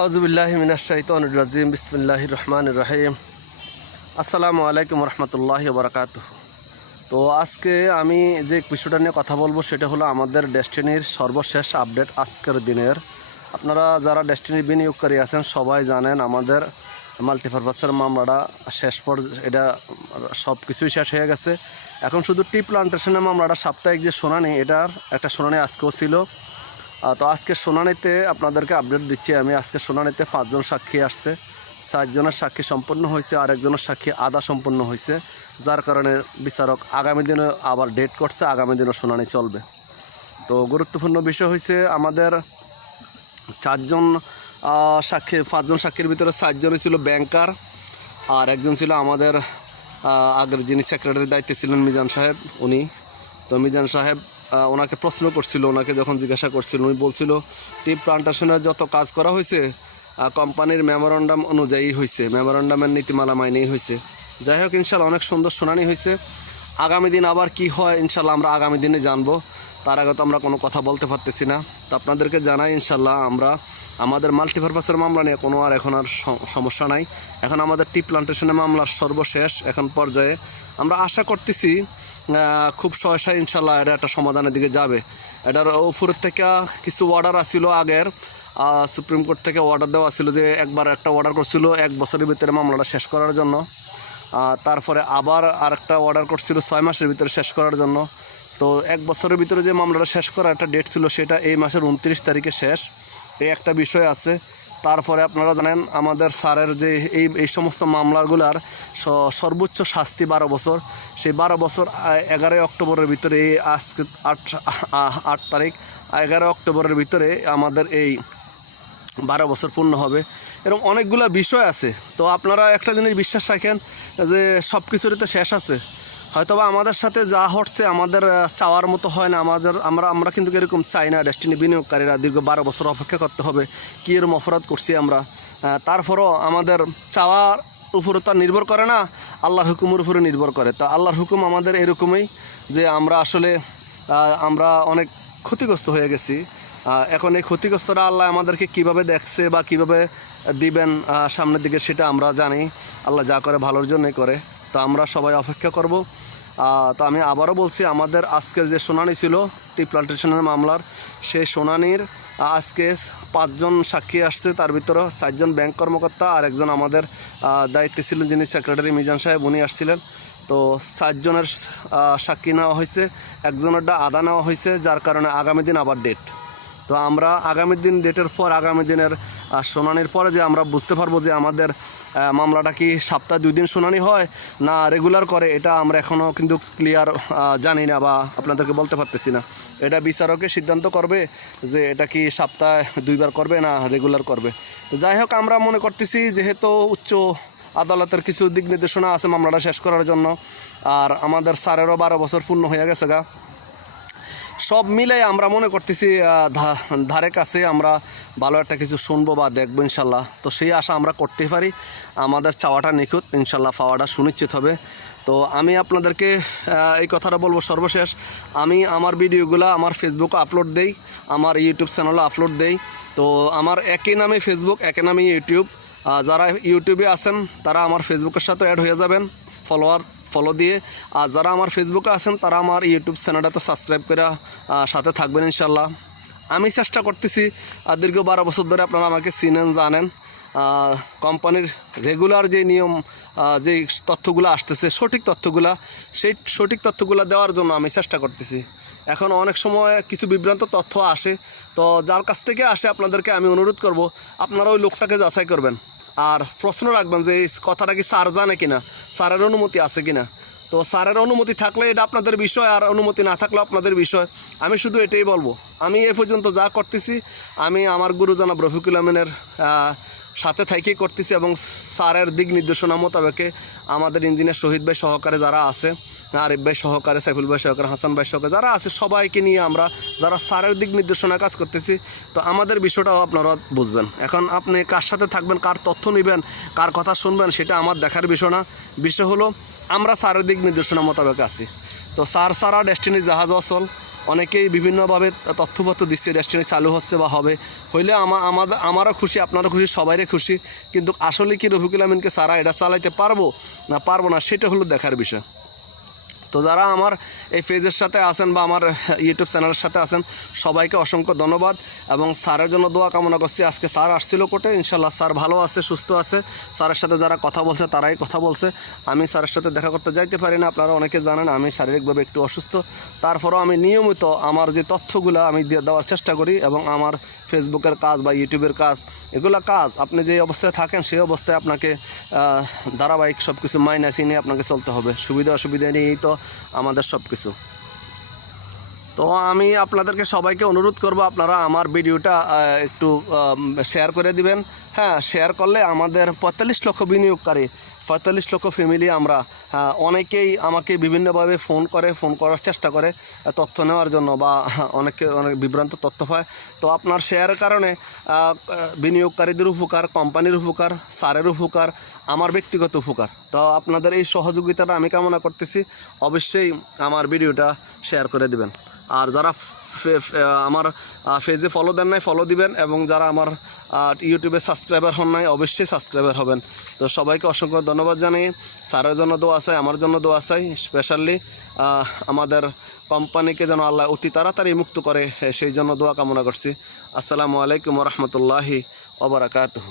আউজুবিল্লাহ মিনাশাইতান রাজিম রহমান রহিম। আসসালামু আলাইকুম রহমতুল্লাহ বারকাত তো আজকে আমি যে বিষয়টা নিয়ে কথা বলব সেটা হলো আমাদের ডেস্টিনির সর্বশেষ আপডেট আজকের দিনের। আপনারা যারা ডেস্টিনির বিনিয়োগকারী আছেন, সবাই জানেন আমাদের মাল্টিপারপাসের মামলাটা শেষ পর এটা সব কিছুই শেষ হয়ে গেছে। এখন শুধু টি প্লান্টেশনের মামলাটা সাপ্তাহিক যে শুনানি, এটার একটা শুনানি আজকেও ছিল। তো আজকে শুনানিতে আপনাদেরকে আপডেট দিচ্ছি আমি। আজকে শুনানিতে পাঁচজন সাক্ষী আসছে। চারজনের সাক্ষী সম্পন্ন হয়েছে আর একজনের সাক্ষী আধা সম্পন্ন হয়েছে। যার কারণে বিচারক আগামী দিনে আবার ডেট করছে, আগামী দিনে শুনানি চলবে। তো গুরুত্বপূর্ণ বিষয় হয়েছে, আমাদের চারজন সাক্ষী, পাঁচজন সাক্ষীর ভিতরে চারজনই ছিল ব্যাংকার আর একজন ছিল আমাদের আগের যিনি সেক্রেটারির দায়িত্বে ছিলেন মিজান সাহেব, উনি। তো মিজান সাহেব ওনাকে প্রশ্ন করছিল, ওনাকে যখন জিজ্ঞাসা করছিল, উনি বলছিল টি প্লান্টেশনের যত কাজ করা হয়েছে কোম্পানির মেমোরান্ডাম অনুযায়ী হয়েছে মেমোরান্ডামের নীতিমালা মাইনেই হয়েছে। যাই হোক, ইনশাল্লাহ অনেক সুন্দর শুনানি হয়েছে। আগামী দিন আবার কি হয়, ইনশাল্লাহ আমরা আগামী দিনে জানব। তার আগে তো আমরা কোনো কথা বলতে পারতেছি না। তো আপনাদেরকে জানাই ইনশাল্লাহ আমরা আমাদের মাল্টিপারপাসের মামলা নিয়ে কোনো আর এখন আর সমস্যা নাই। এখন আমাদের টি প্লান্টেশনের মামলার সর্বশেষ এখন পর্যায়ে আমরা আশা করতেছি খুব সহসায় ইনশাল্লাহ এটা একটা সমাধানের দিকে যাবে। এটার উপরের থেকে কিছু অর্ডার আসছিল আগের সুপ্রিম কোর্ট থেকে অর্ডার দেওয়া ছিল যে একবার একটা অর্ডার করছিল এক বছরের ভিতরে মামলাটা শেষ করার জন্য। তারপরে আবার আরেকটা অর্ডার করছিল ছয় মাসের ভিতরে শেষ করার জন্য। তো এক বছরের ভিতরে যে মামলাটা শেষ করার একটা ডেট ছিল, সেটা এই মাসের উনত্রিশ তারিখে শেষ। এই একটা বিষয় আছে। তারপরে আপনারা জানেন, আমাদের স্যারের যে এই এই সমস্ত মামলাগুলার সর্বোচ্চ শাস্তি বারো বছর। সেই বারো বছর এগারোই অক্টোবরের ভিতরে এই আজকে আট আট তারিখ এগারো অক্টোবরের ভিতরে আমাদের এই বারো বছর পূর্ণ হবে। এরকম অনেকগুলো বিষয় আছে। তো আপনারা একটা জিনিস বিশ্বাস রাখেন যে সব কিছুরই তো শেষ আছে। হয়তোবা আমাদের সাথে যা হচ্ছে আমাদের চাওয়ার মতো হয় না। আমাদের, আমরা আমরা কিন্তু এরকম চাই না ডেস্টিনি বিনিয়োগকারীরা দীর্ঘ বারো বছর অপেক্ষা করতে হবে। কী এরকম অপরাধ করছি আমরা? তারপরও আমাদের চাওয়ার উপরে তো নির্ভর করে না, আল্লাহর হুকুমের উপরে নির্ভর করে। তো আল্লাহর হুকুম আমাদের এরকমই যে আমরা আসলে আমরা অনেক ক্ষতিগ্রস্ত হয়ে গেছি। এখন এই ক্ষতিগ্রস্তরা আল্লাহ আমাদেরকে কীভাবে দেখছে বা কীভাবে দিবেন সামনের দিকে সেটা আমরা জানি। আল্লাহ যা করে ভালোর জন্যই করে। তো আমরা সবাই অপেক্ষা করব। তো আমি আবারও বলছি, আমাদের আজকের যে শুনানি ছিল টি প্লান্টেশনের মামলার, সেই শুনানির আজকে পাঁচজন সাক্ষী আসছে, তার ভিতরে চারজন ব্যাংক কর্মকর্তা আর একজন আমাদের দায়িত্বে ছিলেন যিনি সেক্রেটারি মিজান সাহেব, উনি আসছিলেন। তো চারজনের সাক্ষী নেওয়া হয়েছে একজনেরটা আদা নেওয়া হয়েছে, যার কারণে আগামী দিন আবার ডেট তো আমরা আগামী দিন ডেটের পর আগামী দিনের শুনানির পরে যে আমরা বুঝতে পারব যে আমাদের মামলাটা কি সপ্তাহে দুই দিন শুনানি হয় না রেগুলার করে, এটা আমরা এখনও কিন্তু ক্লিয়ার জানি না বা আপনাদেরকে বলতে পারতেছি না। এটা বিচারকে সিদ্ধান্ত করবে যে এটা কি সপ্তাহে দুইবার করবে না রেগুলার করবে। তো যাই হোক, আমরা মনে করতেছি যেহেতু উচ্চ আদালতের কিছু দিক নির্দেশনা আছে মামলাটা শেষ করার জন্য, আর আমাদের স্যারেরও বারো বছর পূর্ণ হয়ে গেছে গা। সব মিলে আমরা মনে করতেছি ধারে কাছে আমরা ভালো একটা কিছু শুনব বা দেখব ইনশাল্লাহ। তো সেই আশা আমরা করতেই পারি। আমাদের চাওয়াটা নিখুঁত, ইনশাল্লাহ পাওয়াটা সুনিশ্চিত হবে। তো আমি আপনাদেরকে এই কথাটা বলব সর্বশেষ। আমি আমার ভিডিওগুলো আমার ফেসবুকে আপলোড দেই, আমার ইউটিউব চ্যানেলে আপলোড দেই। তো আমার একই নামে ফেসবুক একই নামে ইউটিউব যারা ইউটিউবে আছেন, তারা আমার ফেসবুকের সাথে অ্যাড হয়ে যাবেন। ফলোয়ার ফলো দিয়ে। আর যারা আমার ফেসবুকে আছেন, তারা আমার ইউটিউব চ্যানেলটাতে সাবস্ক্রাইব করে সাথে থাকবেন ইনশাল্লাহ আমি চেষ্টা করতেছি দীর্ঘ বারো বছর ধরে আপনারা আমাকে চিনেন, জানেন। কোম্পানির রেগুলার যে নিয়ম যে তথ্যগুলো আসতেছে, সঠিক তথ্যগুলা, সেই সঠিক তথ্যগুলো দেওয়ার জন্য আমি চেষ্টা করতেছি। এখন অনেক সময় কিছু বিভ্রান্ত তথ্য আসে, তো যার কাছ থেকে আসে আপনাদেরকে আমি অনুরোধ করব, আপনারা ওই লোকটাকে যাচাই করবেন। আর প্রশ্ন রাখবেন যে এই কথাটা কি স্যার জানে কি না স্যারের অনুমতি আছে কি না তো স্যারের অনুমতি থাকলে এটা আপনাদের বিষয়, আর অনুমতি না থাকলে আপনাদের বিষয়। আমি শুধু এটাই বলব। আমি এ পর্যন্ত যা করতেছি, আমি আমার গুরু জনাব রফিকুল আমিনের সাথে থাকেই করতেছি এবং স্যারের দিক নির্দেশনা মোতাবেকে আমাদের ইঞ্জিনিয়ার শহীদ ভাই সহকারে যারা আছে, আরিফ ভাই সহকারে, সাইফুল ভাই সহকারে, হাসান ভাই সহকারে, যারা আছে সবাইকে নিয়ে আমরা যারা স্যারের দিক নির্দেশনা কাজ করতেছি, তো আমাদের বিষয়টাও আপনারা বুঝবেন। এখন আপনি কার সাথে থাকবেন, কার তথ্য নেবেন, কার কথা শুনবেন, সেটা আমার দেখার বিষয় না। বিষয় হলো, আমরা স্যারের দিক নির্দেশনা মোতাবেক আছি। তো স্যার সারা ডেস্টিনি জাহাজ অচল। অনেকেই বিভিন্নভাবে তথ্যপত্র দিচ্ছে রেস্টুরেন্ট চালু হচ্ছে বা হবে। হইলে আমা আমাদের আমারও খুশি, আপনারও খুশি সবাইরে খুশি। কিন্তু আসলে কি রফিকুল আমিনকে সারা এটা চালাইতে পারব না পারব না, সেটা হলো দেখার বিষয়। তো যারা আমার এই পেজের সাথে আছেন বা আমার ইউটিউব চ্যানেলের সাথে আছেন, সবাইকে অসংখ্য ধন্যবাদ এবং স্যারের জন্য দোয়া কামনা করছি। আজকে স্যার আসছিল কোটে ইনশাল্লাহ স্যার ভালো আছে, সুস্থ আছে। স্যারের সাথে যারা কথা বলছে, তারাই কথা বলছে। আমি স্যারের সাথে দেখা করতে যাইতে পারি না, আপনারা অনেকে জানেন আমি শারীরিকভাবে একটু অসুস্থ। তারপরেও আমি নিয়মিত আমার যে তথ্যগুলো আমি দেওয়ার চেষ্টা করি এবং আমার ফেসবুকের কাজ বা ইউটিউবের কাজ, এগুলো কাজ, আপনি যে অবস্থায় থাকেন সেই অবস্থায় আপনাকে ধারাবাহিক সব কিছু মাইনাসি নিয়ে আপনাকে চলতে হবে। সুবিধা অসুবিধা নিয়েই তো আমাদের সব কিছু তো আমি আপনাদেরকে সবাইকে অনুরোধ করব, আপনারা আমার ভিডিওটা একটু শেয়ার করে দিবেন। হ্যাঁ শেয়ার করলে আমাদের পঁয়তাল্লিশ লক্ষ বিনিয়োগকারী, পঁয়তাল্লিশ লক্ষ ফ্যামিলি আমরা অনেকেই আমাকে বিভিন্নভাবে ফোন করে ফোন করার চেষ্টা করে, তথ্য নেওয়ার জন্য বা অনেকে, অনেক বিভ্রান্ত তথ্য পায় তো আপনার শেয়ারের কারণে বিনিয়োগকারীদের উপকার কোম্পানির উপকার সারের উপকার, আমার ব্যক্তিগত উপকার। তো আপনাদের এই সহযোগিতাটা আমি কামনা করতেছি। অবশ্যই আমার ভিডিওটা শেয়ার করে দিবেন। আর যারা আমার ফেজে ফলো দেন নাই ফলো দিবেন এবং যারা আমার ইউটিউবে সাবস্ক্রাইবার হন নাই, অবশ্যই সাবস্ক্রাইবার হবেন। তো সবাইকে অসংখ্য ধন্যবাদ জানাই স্যারের জন্য দোয়া আছে আমার জন্য দোয়া চাই স্পেশালি আমাদের কোম্পানিকে যেন আল্লাহ অতি তাড়াতাড়ি মুক্ত করে, সেই জন্য দোয়া কামনা করছি। আসসালামু আলাইকুম রহমতুল্লাহি ওবরাকাতহ